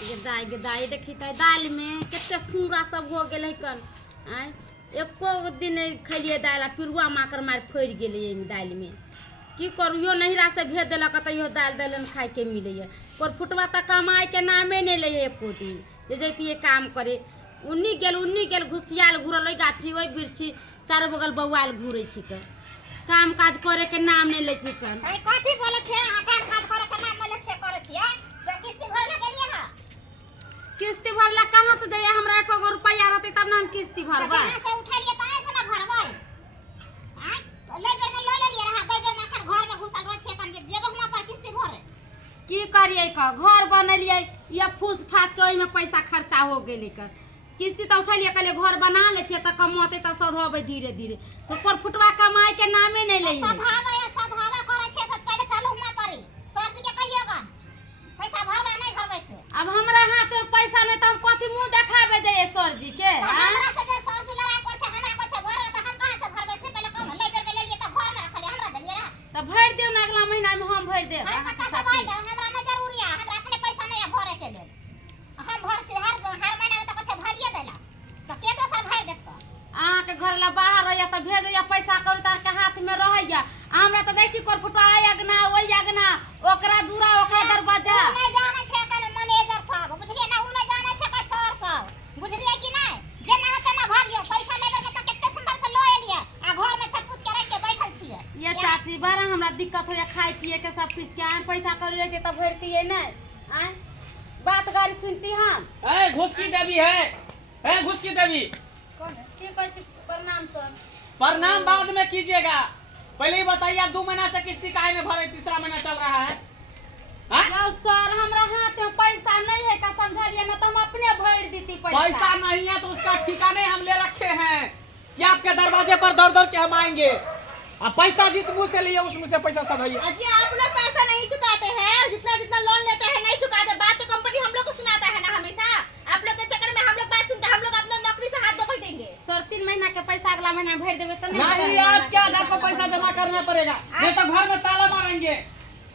ये दाई देखी दाल में कितने सूरा सब हो गए कन आय एको दिन खलिए दाल पिरुआ माकर मार फोड़ गए दाल में की करू यो नहिरा से भेज दिलक तो यो दाल दलन खाए के मिले पर फुटवा तक कमाए के नामे नहीं ले एको दिन जे जैती काम करे उन्नी गेल घुसियाल घूरल गाछी वही बिरछी चारो बगल बौआल घूरे छिक काम काज करे के नाम नहीं ले छिकन कथी बोले छे काम काज करे के नाम नहीं ले छे करे छिए से किस्ती भरला गेलिए ह किस्ती भरला कहां से जाए हमरा 1 रुपया रहते तब ना हम किस्ती भरबा कहां से उठा लिए तने से ना भरबै हां तो ले बेर में ले लिए रहा दे बेर में घर में घुसल रह छे कन जेब हम पर किस्ती भरे की करिए का घर बनलिए या फूस फास के ओइ में पैसा खर्चा हो गेले का किस्ती तो उठा लिए कहले घर बना ले छे त कमाते त सधबे धीरे धीरे तो पर फुटवा कमाए के नामे नहीं ले सधावा करे छे से पहले चलो हम परी सर के कहिएगा पैसा भरबे नहीं भरबे से अब हमरा हाथ में पैसा नहीं त हम कथि मुंह देखाबे जाए सर जी के हमरा से जे सर जी लड़ाई कर छे हमरा को छे भरे त हम कहां से भरबे से पहले कम ले बेर में ले लिए त घर में रखले हमरा देलिए त भर देव ना अगला महीना में हम भर देब हम कैसे भर दे हमरा ना जरूरी है हमरा अपने पैसा नहीं है भरे के लिए हम भर छे हर महीना में त कुछ भरिए देला त के दोसर भर देत अहाँ के घर ला बाहर रहिया त भेजैया पैसा करू तार के हाथ में रहैया हमरा त देखी कर फुटा अगना ओइ अगना ओकरा दूरा ओकरा दरवाजा नहीं जाने छे कन मैनेजर साहब बुझलिए ना उन जाने छे कोई सर साहब बुझलिए कि नहीं जे ना होते ना भरियो पैसा लेबर के त कितने सुंदर से लो एलिए आ घर में चटपुट के रख के बैठल छिए ये चाची बड़ा हमरा दिक्कत होया खाए पिए के सब कुछ के आए पैसा करू रे के त भरती है नहीं आए बात गाड़ी सुनती हम ए घुस की देवी है घुस की देवी कौन है की कहै छी प्रणाम सर प्रणाम बाद में कीजिएगा पहले ही बताइए 2 महीना से किस्ती काहे में भरे तीसरा महीना चल रहा है यार सर हमरा हाथ में पैसा नहीं है का समझलिए ना तो हम अपने भर देती पैसा नहीं है तो उसका ठिकाने हम ले रखे हैं कि आपके दरवाजे पर दौड़ के हम आएंगे अब पैसा जिस मुंह से लिए उस मुंह से पैसा सधाइए अजी आप लोग पैसा नहीं चुकाते हैं जितना लोन लेते हैं नहीं चुकाते बात तो कंपनी हम लोग को सुनाता है ना हमेशा आप लोग के चक्कर में हम लोग बात सुनते हैं हम लोग अपना नौकरी से हाथ धो बैठेंगे सर 3 महीना के पैसा अगला महीना भर देवे तो नहीं आज के आज आपको पैसा जमा करना पड़ेगा नहीं तो घर में ताला मारेंगे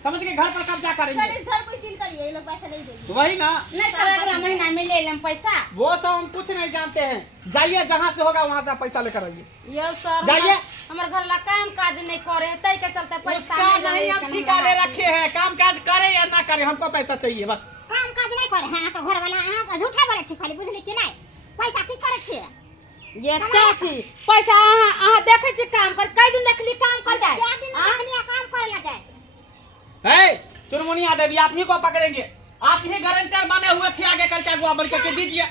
समझ के घर पर कब्जा करेंगे सर इस घर को सील करिए ये लोग पैसा नहीं देंगे वही ना नहीं सर अगला महीना में ले लेम पैसा वो सब हम कुछ नहीं जानते हैं जाइए जहाँ से होगा वहाँ से आप पैसा लेकर आइए ये सर जाइए हमर घर ला काम काज नहीं करे तई के चलते पैसा उसका नहीं हम ठिका ले रखे हैं काम काज करे या ना करे हमको पैसा चाहिए बस काम काज नहीं करे हैं तो घर वाला अहाँ का झूठा बोले छी खाली बुझली कि नहीं पैसा की करे छी ये चाची पैसा अहाँ देखे छी काम कर कई दिन देखली काम कर जाए क्या दिन देखलिए काम करे ला जाए है चुनमुनिया देवी आप ही को पकड़ेंगे आप ही गारंटर बने हुए थे आगे करके अगुआ बन के दीजिए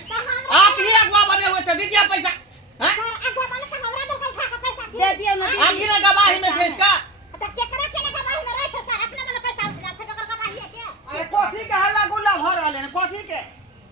आप ही अगुआ बने हुए थे दीजिए पैसा सर अगुआ बने तो हमरा दो उठा के पैसा दे दियो ना आप ही ना गवाही में थे इसका तो केकरा के गवाही में रहे छ सर अपने वाला पैसा उठ जा छ ओकर गवाही है क्या अरे कथी के हल्ला गुल्ला भर रहले ने कथी के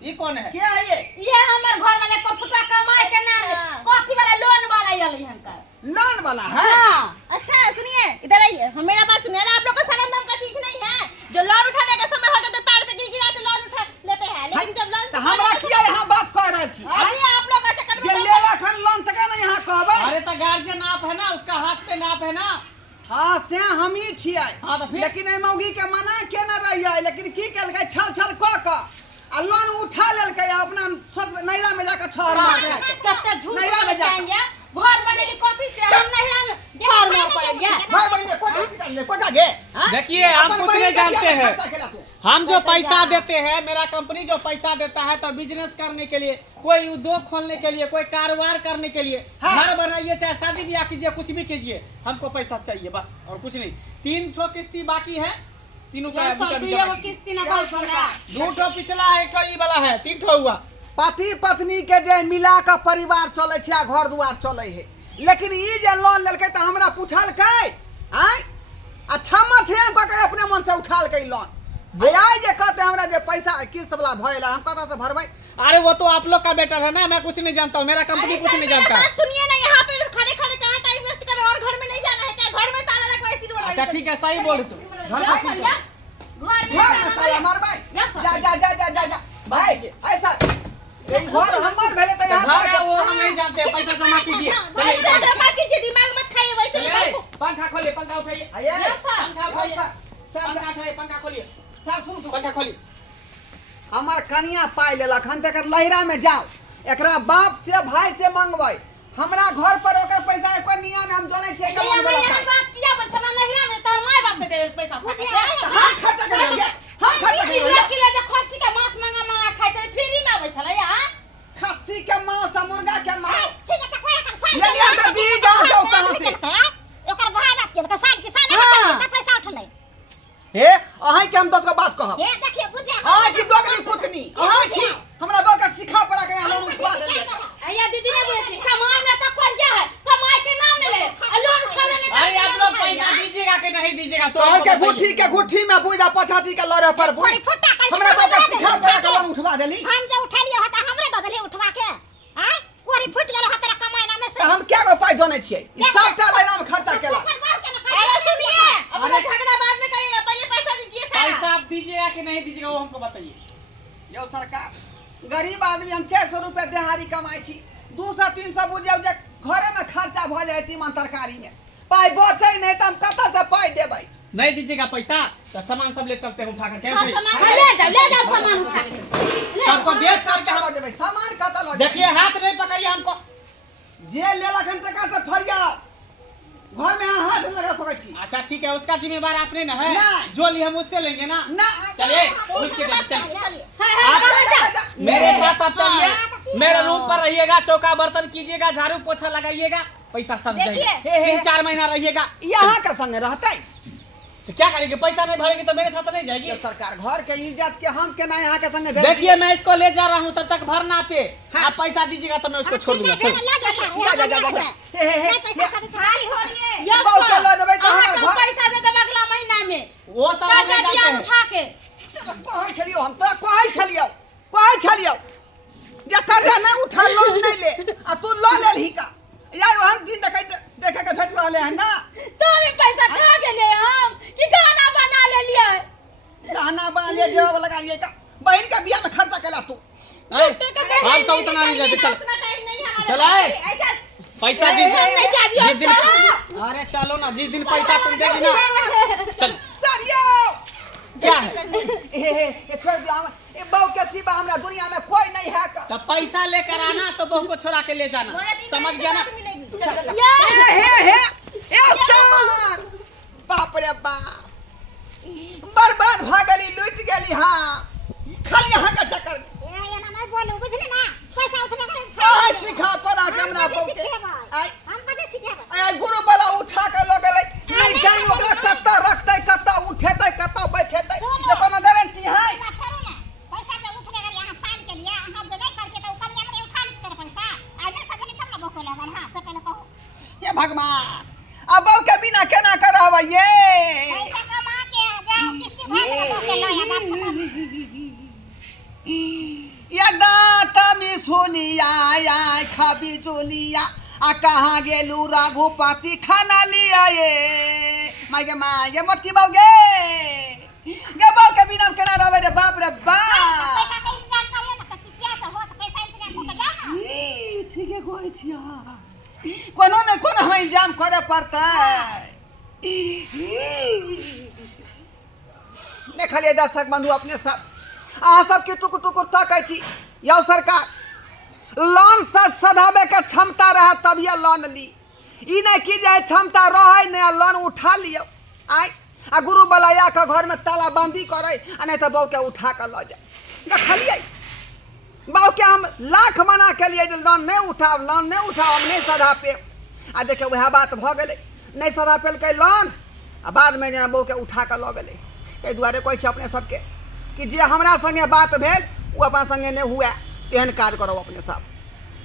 ये कौन है के है ये हमर घर वाले को फुटवा कमाए के नाम कथी वाला लोन वाला यली हनकर लोन वाला है हां अच्छा सुनिए इधर आइए हम मेरा बात सुनिए ना आप लोग को शर्म नाम का चीज नहीं है जो लोन उठाने का समय होता तो पैर पे गिरा तो लोन उठा लेते हैं लेकिन जब लोन तो हमरा किया यहां बात कह रहल छी अभी आप लोग का चक्कर जे में ले रखन लोन तक ना यहां कहबै अरे तो गार्जियन आप है ना उसका हाथ पे नाप है ना हां से हम ही छियै हाँ तो फिर लेकिन ए मौगी के मना के न रहियै लेकिन की केलकै छल छल क आ लोन उठा लेलकै अपना नैरा में जाकर छहर मार के कते झूठ नैरा में जाकर बताइए घर बनेली कथी से हम नहिरा में छोड़ मार पड़िया भाई बहन को जागे देखिए हम कुछ नहीं जानते हैं हम जो पैसा देते हैं मेरा कंपनी जो पैसा देता है तो बिजनेस करने के लिए कोई उद्योग खोलने के लिए कोई कारोबार करने के लिए घर बनाइए चाहे शादी ब्याह कीजिए कुछ भी कीजिए हमको पैसा चाहिए बस और कुछ नहीं 300 किस्ती बाकी है तीनों का किस्ती ना भर सरकार 2 पिछला है 1 ई वाला है 3 हुआ पति पत्नी के जे मिला के परिवार चले छै आ घर दुआर चले है लेकिन ई जे लोन लेलकै त हमरा पूछलकै आय अच्छा मत है पकड़ अपने मन से उठालकै लोन आय जे कहते हमरा जे पैसा किस्त वाला भइला हम कतौ से भरबै अरे वो तो आप लोग का बेटर है ना मैं कुछ नहीं जानता हूँ मेरा कंपनी कुछ नहीं जानता बात सुनिए ना यहाँ पे खड़े खड़े कहाँ का इन्वेस्ट कर और घर में नहीं जाना है क्या घर में ताला लगवाए सिर वाला अच्छा ठीक है सही बोल तू घर में ताला मारबै जा जा जा जा जा जा भाई ऐसा ये घर हमर भेले त यहां घर वो हम नहीं जानते पैसा जमा कीजिए पैसा जमा कीजिए दिमाग मत खाइए वैसे ही पंखा खोलिए पंखा उठाइए आइए पंखा खोलिए सर पंखा उठाइए पंखा खोलिए सर सुन पंखा खोलिए हमार कनिया पाई लेलक हन तकर लहिरा में जाओ एकरा बाप से भाई से मंगबै हमरा घर पर ओकर पैसा एको निया हम जाने छै ये कमन वाला हम बात किया बोल छला नहिरा में तोर माय बाप के दे पैसा बुझिए हम खर्चा करिए हम खर्चा किलो करिए किलो जे खस्सी के मांस मंगा खाइ छै फ्री में आबै छला या खस्सी के मांस मुर्गा के मांस ठीक है कोई का साल ये लिया तो दी जाओ जाओ कहां से ओकर भाई बाप के तो साल किसान है तो पैसा उठले हे अहां के हम 10 गो बात कहब हे देखिए बुझिए आज दोगली कुटनी अहां छी हमरा बका सिखा पड़ा के लोन उठवा दे अया दीदी ने बोले छी कमाई में तो कर्जा है कमाई के नाम ने ले लोन उठावे ले अरे आप लोग पैसा दीजिएगा कि नहीं दीजिएगा तोहर के गुठी में बुझा पछाती के लड़े पर बुझ हमरा बका सिखा पड़ा के लोन उठवा देली हम जे उठलिए होता हमरे द देली उठवा के हां कोरी फुट गेल हो तेरा कमाई ना में से तो हम क्या गो पाई जाने छियै ई सबटा लेना में खर्चा केला अरे सुनिए अपना झगड़ा बाद में करिएगा पहले पैसा दीजिए सारा पैसा आप दीजिएगा कि नहीं दीजिएगा वो हमको बताइए यो सरकार गरीब आदमी हम 400 रुपया दिहाड़ी कमाई छी 200-300 बुझियौ जे घरे में खर्चा भ जाय तीमन तरकारी में पाई बचे नहीं त हम कत से पाई देबै नहीं दीजिएगा पैसा तो सामान सब ले चलते हैं उठा कर क्या हां भाई? सामान ले जाओ सामान उठा के सबको बेच करके के देबै सामान कत ल देखिए हाथ नहीं पकड़िए हमको जे लेलक हन तका से फरिया घर में हाथ लगा सकै छी अच्छा ठीक है उसका जिम्मेवार आपने ना है नहीं। जो लिए हम उससे लेंगे ना ना चलिए उसके दे चलिए हां मेरे साथ आप चलिए मेरे रूम पर रहिएगा चौका बर्तन कीजिएगा झाड़ू पोछा लगाइएगा पैसा सब जाएगा हे, हे। 3-4 महीना रहिएगा यहाँ के संग रहतै तो क्या करेंगे पैसा नहीं भरेंगे तो मेरे साथ नहीं जाएगी ये सरकार घर के इज्जत के हम केना यहाँ के संग भेज देखिए मैं इसको ले जा रहा हूँ तब तक भरना पे हाँ। आप पैसा दीजिएगा तो मैं उसको छोड़ दूंगा छोड़। जा हे पैसा सब थारी छोड़िए यस बहुत चलो देबै तो हमर घर पैसा दे देब अगला महीना में वो सब हम कर्जा नहीं दिया जानते हैं उठा के कहै छलियो हम तो कहै छलियो जे कर्जा नहीं उठा लोन नहीं ले आ तू लो लेलही का यार हम दिन देखे के भेज रहले हैं ना तो भी पैसा खा गेले हम कि गाना बना ले लिए गहना बना ले जवाब लगा लिए का बहन के बियाह में खर्चा केला तू हैं? हम तो उतना नहीं जाते चल चलाए पैसा जिस दिन अरे चलो ना जिस दिन पैसा तुम देगी ना चल सरियो क्या है ए छोड़ दिया ए बहू के सिवा हमरा दुनिया में कोई नहीं है का तो पैसा लेकर आना तो बहू को छोड़ा के ले जाना समझ गया ना हे स्टार बाप रे बाप बर्बाद भ गेली लूट गेली हां खाली यहाँ का चक्कर बोलो बुझले ना पैसा उठने के आय सिखा पड़ा कमरा बहू के आय हम कदे सिखेबा आय गुरु वाला उठा के ल गेलै नहीं जान ओकरा कत्ता रखतै कत्ता उठेतै कत्ता बैठेतै कोनो गारंटी है छोड़ो ना पैसा जे उठने के यहाँ साल के लिए हम जो नहीं करके तो कन्या में उठा लेते कर पैसा आज से नहीं तब ना भूख लगन हां से पहले कहो हे भगवान अब बहू के बिना केना करब ये पैसा कमा के जाओ किस्ती भर के लो या बात खत्म या दाता मिसुलिया या खाबी जुलिया आ कहाँ गेलू रघुपति खाना लिया ये माय गे माय ये मटकी बाऊ गे बाऊ के बिना केना रहबे रे बाप रे बाप पैसा के इंतजाम करियो ना चिचिया से हो तो पैसा इंतजाम होके जाओ ना ठीक है कोई छिया कोनो ने कोनो हम इंतजाम करे पड़तै देखलिए दर्शक बंधु अपने सब अहाँ सबके टुकुर टुकुर तकै छी यौ सरकार लोन सधाबे के क्षमता रहे तभिए लोन ली ई नहीं कि जे क्षमता रहे ने लोन उठा लियो आय आ गुरु बलाया के घर में तालाबंदी करे आ नहीं तो बहू के उठा के ल जाए देखलिए बहू के हम लाख मना के लिए लोन नहीं उठाओ हम नहीं सधा पे आ देखे वह बात भ गेलै नहीं सधा पेलकै लोन आ बाद में जेना बहू के उठा के ल गेलै ताहि दुआरे कहै छै अपने सबके कि जे हमरा संगे बात भेल वो अपना संगे नहीं हुआ एहन काज करो अपने सब।